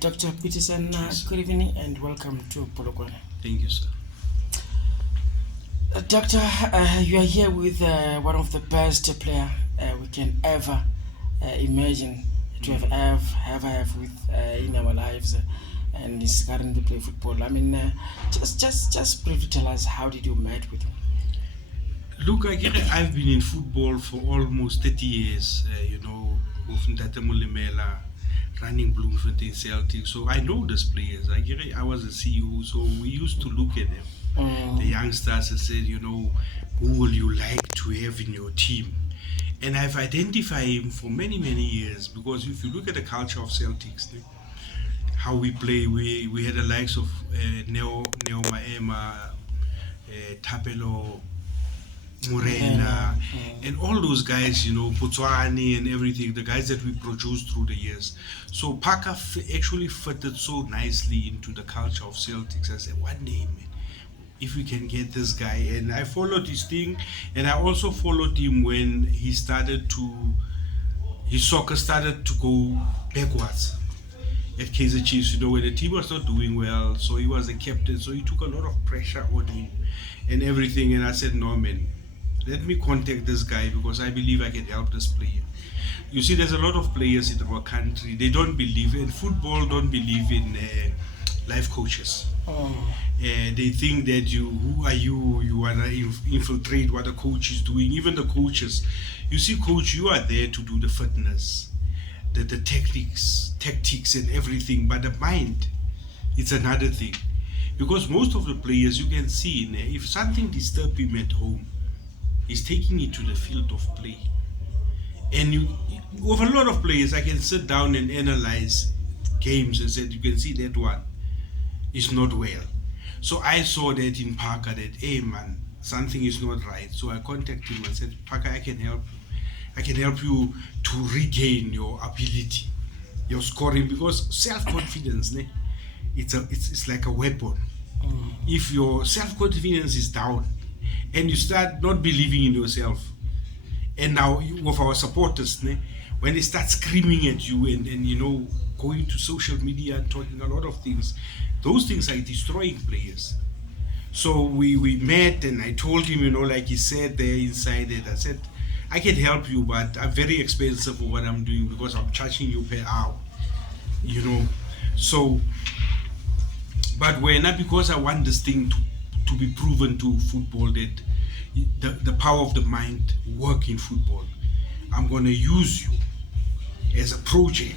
Dr. Petersen, Yes, sir. good evening and welcome to Polokwane. Thank you, sir. Doctor, you are here with one of the best player we can ever imagine to have with in our lives, and he's currently play football. I mean, just briefly tell us, how did you meet with him? Look, I've been in football for almost 30 years, with Ntate Molemela, running Bloemfontein Celtic. So I know these players. I was a CEO, so we used to look at them, the Mm, youngsters, and said, who will you like to have in your team? And I've identified him for many, many years because if you look at the culture of Celtics, how we play, we had the likes of Neo Maema, Tapelo, Morena, Morena, and all those guys, Putswani and everything, the guys that we produced through the years. So Parker actually fitted so nicely into the culture of Celtics. I said, one day, man, if we can get this guy. And I followed his thing, and I also followed him when his soccer started to go backwards at Kaizer Chiefs, when the team was not doing well. So he was the captain, so he took a lot of pressure on him and everything. And I said, no, man, let me contact this guy because I believe I can help this player. You see, there's a lot of players in our country. They don't believe in football. Don't believe in life coaches. mm, They think that who are you? You wanna infiltrate what the coach is doing. Even the coaches, you see, coach, you are there to do the fitness, the tactics, and everything. But the mind, it's another thing. Because most of the players you can see, if something disturbs him at home, he's taking it to the field of play. And with a lot of players, I can sit down and analyze games and said, you can see that one is not well. So I saw that in Parker that, hey man, something is not right. So I contacted him and said, Parker, I can help you. I can help you to regain your ability, your scoring, because self-confidence, it's like a weapon. mm, If your self-confidence is down and you start not believing in yourself, and now with our supporters, when they start screaming at you and going to social media and talking a lot of things, those things are destroying players. So we met and I told him, like he said there inside it, I said, I can help you, but I'm very expensive for what I'm doing because I'm charging you per hour, you know. So, but when not because I want this thing to be proven to football that the power of the mind work in football. I'm gonna use you as a project.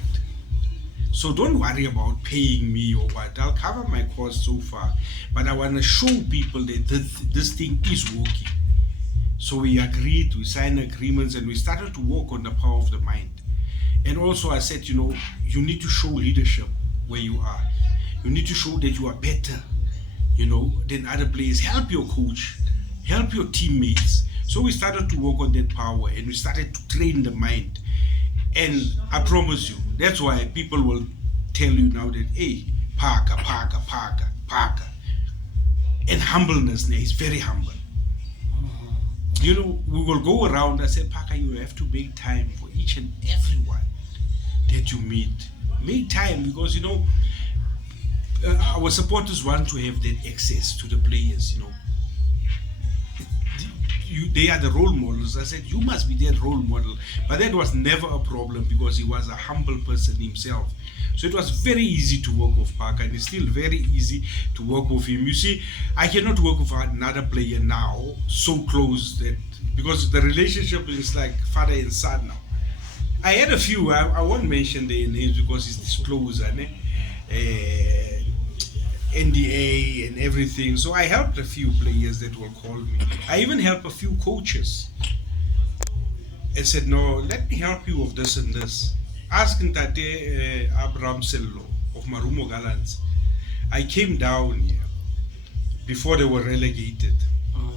So don't worry about paying me or what. I'll cover my costs so far, but I want to show people that this thing is working. So we agreed, we signed agreements, and we started to work on the power of the mind. And also, I said, you need to show leadership where you are. You need to show that you are better, than other players. Help your coach, help your teammates. So we started to work on that power, and we started to train the mind. And I promise you, that's why people will tell you now that, hey, Parker, Parker, Parker, Parker. And humbleness, he's very humble. We will go around. I said, Parker, you have to make time for each and everyone that you meet. Make time because, our supporters want to have that access to the players. They are the role models. I said, you must be that role model. But that was never a problem because he was a humble person himself. So it was very easy to work with Parker, and it's still very easy to work with him. You see, I cannot work with another player now so close that because the relationship is like father and son now. I had a few, I won't mention their names because it's disclosed, NDA and everything. So I helped a few players that will call me. I even helped a few coaches and said, no, let me help you with this and this. Ask Ntate Abraham Sello of Marumo Gallants. I came down here before they were relegated. mm,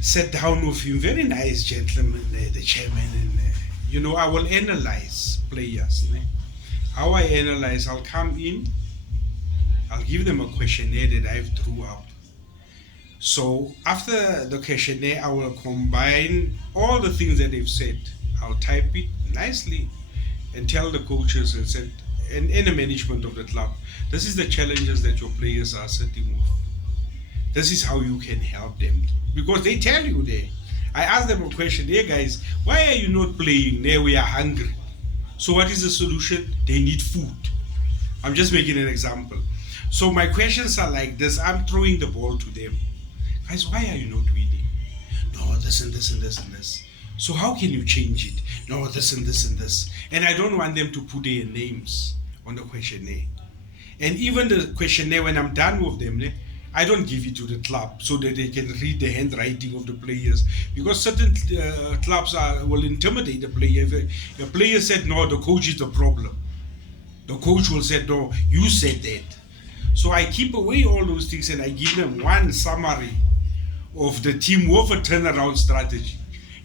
Sat down with him, very nice gentleman, the chairman, and I will analyze players. How I analyze, I'll come in, I'll give them a questionnaire that I've drew up. So after the questionnaire, I will combine all the things that they've said. I'll type it nicely and tell the coaches and said, and the management of the club, this is the challenges that your players are sitting with. This is how you can help them, because they tell you there. I asked them a question, hey guys, why are you not playing? There we are hungry. So what is the solution? They need food. I'm just making an example. So my questions are like this. I'm throwing the ball to them. Guys, why are you not winning? No, this and this and this and this. So how can you change it? No, this and this and this. And I don't want them to put their names on the questionnaire. And even the questionnaire, when I'm done with them, I don't give it to the club so that they can read the handwriting of the players, because certain clubs will intimidate the player. If a player said, no, the coach is the problem, the coach will say, no, you said that. So I keep away all those things and I give them one summary of the team with a turnaround strategy.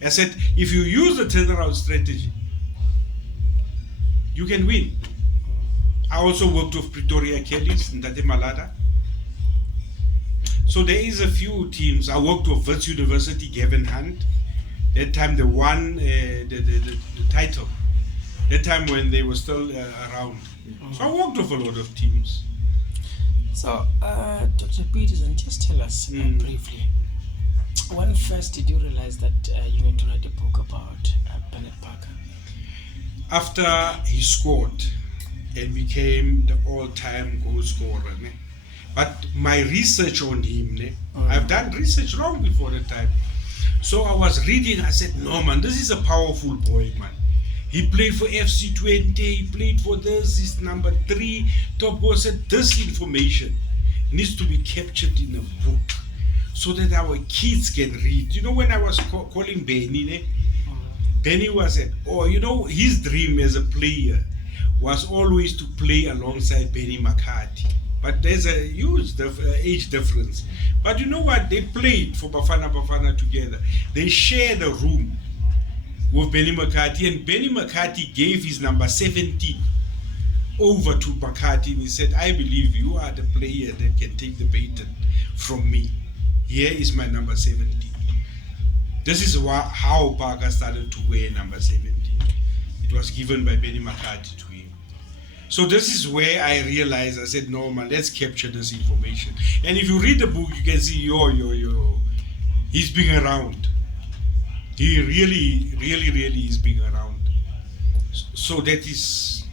I said, if you use the turnaround strategy, you can win. I also worked with Pretoria Kellys in Tate Malada. So there is a few teams. I worked with Wits University, Gavin Hunt. That time they won the title. That time when they were still around. So I worked with a lot of teams. So, Dr. Petersen, just tell us briefly, when first did you realize that you need to write a book about Bernard Parker? After he scored and became the all-time goal scorer. But my research on him, I've done research long before the time. So I was reading, I said, no man, this is a powerful boy, man. He played for FC20, he played for this, he's number 3, top goal. Said this information needs to be captured in a book so that our kids can read. You know, when I was calling Benny, Benny was said, oh, you know, his dream as a player was always to play alongside Benny McCarthy. But there's a huge age difference. But you know what? They played for Bafana Bafana together. They shared a room with Benny McCarthy, and Benny McCarthy gave his number 17 over to McCarthy, and he said, I believe you are the player that can take the baton from me. Here is my number 17. This is how Parker started to wear number 17. It was given by Benny McCarthy to him. So this is where I realized, I said, no man, let's capture this information. And if you read the book, you can see, he's been around. He really is being around. So that is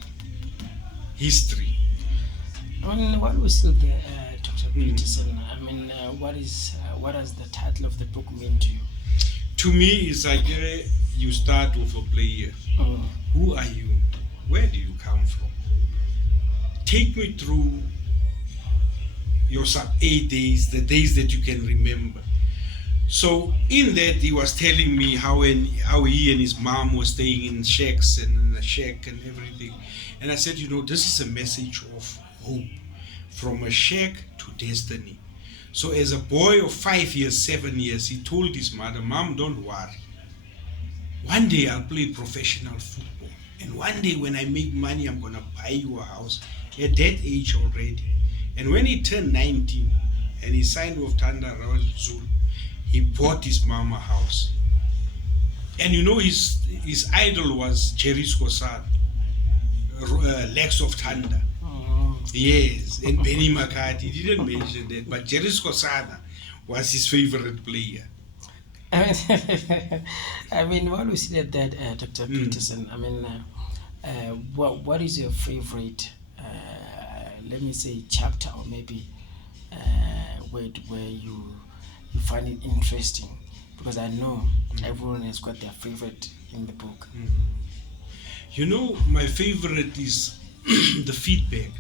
history. I mean, while we're still there, Dr. Petersen, I mean, what does the title of the book mean to you? To me, it's like you start with a player. Who are you? Where do you come from? Take me through your sub-A days, the days that you can remember. So in that, he was telling me how he and his mom were staying in shacks and in a shack and everything. And I said, this is a message of hope, from a shack to destiny. So as a boy of 5 years, 7 years, he told his mother, Mom, don't worry. One day I'll play professional football. And one day when I make money, I'm going to buy you a house. At that age already. And when he turned 19 and he signed with Tanda Royal Zulu, he bought his mom a house. And his idol was Jerry Skosana, Lex of Thunder. Yes, and Benny McCarthy didn't mention that, but Jerry Skosana was his favorite player. I mean, while we see that, Dr. Petersen, I mean, what is your favorite, let me say, chapter or maybe where you find it interesting? Because I know everyone has got their favorite in the book. My favorite is the feedback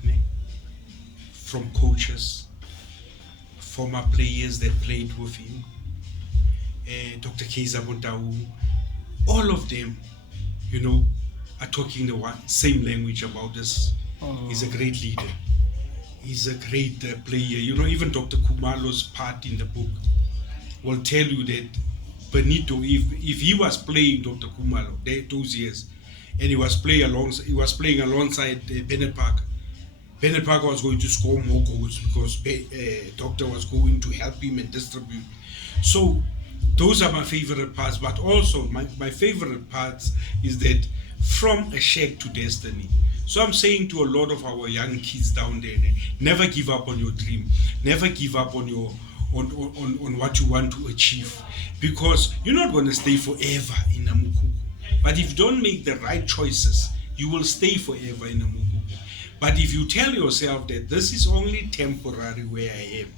from coaches, former players that played with him, Dr. Keza Montau, all of them, are talking the same language about this. He's a great leader. He's a great player. Even Dr. Kumalo's part in the book will tell you that Benito, if he was playing Dr. Kumalo those years, and he was playing alongside Bernard Parker, Bernard Parker was going to score more goals because Doctor was going to help him and distribute. So those are my favorite parts. But also my favorite parts is that from a shack to destiny. So I'm saying to a lot of our young kids down there, never give up on your dream, never give up on your on what you want to achieve, because you're not going to stay forever in Namukuku. But if you don't make the right choices, you will stay forever in Namukuku. But if you tell yourself that this is only temporary where I am,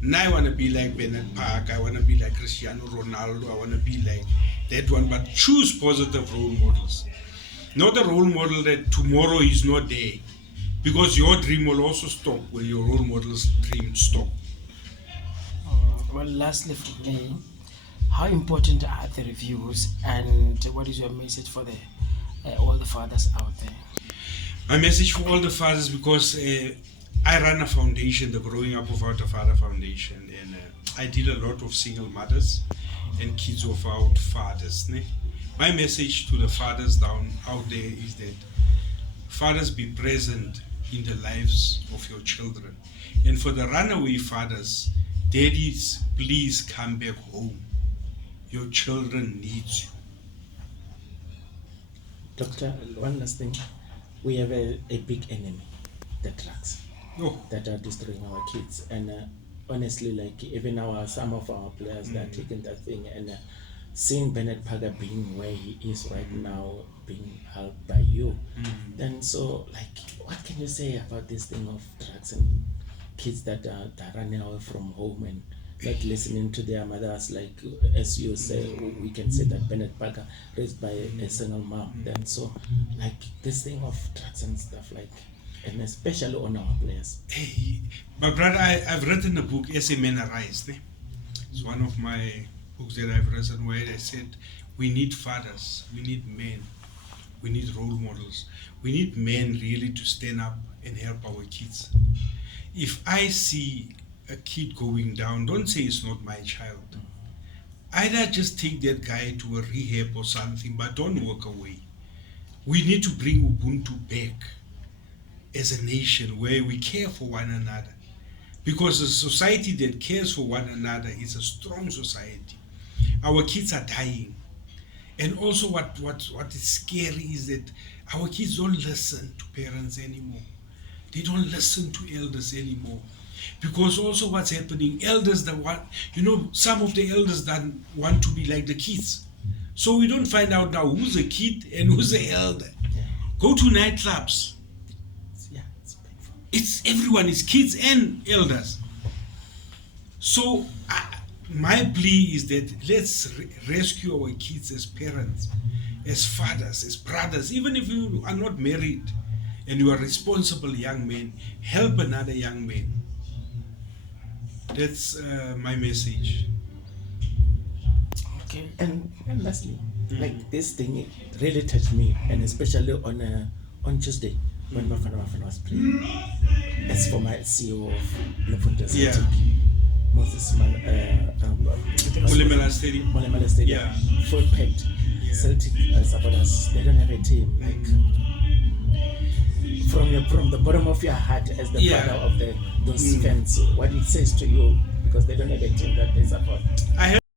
now I want to be like Bernard Park, I want to be like Cristiano Ronaldo, I want to be like that one, but choose positive role models. Not a role model that tomorrow is not there, because your dream will also stop when your role model's dream stop. Well, lastly for me, how important are the reviews, and what is your message for the all the fathers out there? My message for all the fathers, because I run a foundation, the Growing Up Without a Father Foundation, and I deal a lot of single mothers and kids without fathers. Ne? My message to the fathers down out there is that fathers, be present in the lives of your children. And for the runaway fathers, daddies, please come back home. Your children need you. Doctor, one last thing. We have a big enemy, the drugs, Oh, that are destroying our kids. And honestly, like even some of our players that are taking that thing, and seeing Bernard Parker being where he is right now, being helped by you, then so like, what can you say about this thing of drugs and kids that are running away from home and not listening to their mothers? Like as you say, we can say that Bernard Parker raised by a single mom. Then so like this thing of drugs and stuff, like, and especially on our players. hey, my brother, I've written a book, As a Man Arise. Ne? It's one of my books that I've written where I said we need fathers, we need men, we need role models, we need men really to stand up and help our kids. If I see a kid going down, don't say it's not my child. Either just take that guy to a rehab or something, but don't walk away. We need to bring Ubuntu back as a nation where we care for one another. Because a society that cares for one another is a strong society. Our kids are dying. And also what is scary is that our kids don't listen to parents anymore. They don't listen to elders anymore. Because also what's happening, elders that want, some of the elders that want to be like the kids. So we don't find out now who's a kid and who's the elder. Yeah. Go to nightclubs. It's painful. It's everyone, it's kids and elders. So my plea is that let's rescue our kids as parents, as fathers, as brothers. Even if you are not married and you are responsible young men, help another young man. That's my message. Okay. And lastly, like this thing, it really touched me, and especially on Tuesday when Bafana was playing. As for my CEO of Lefonte Yeah. Celtic, Moses Molemela Stadium. Molemela Stadium, Yeah. full packed. Yeah. Celtic supporters, they don't have a team. Like from the bottom of your heart, as the Yeah. father of those fans, what it says to you, because they don't have a team that they support. I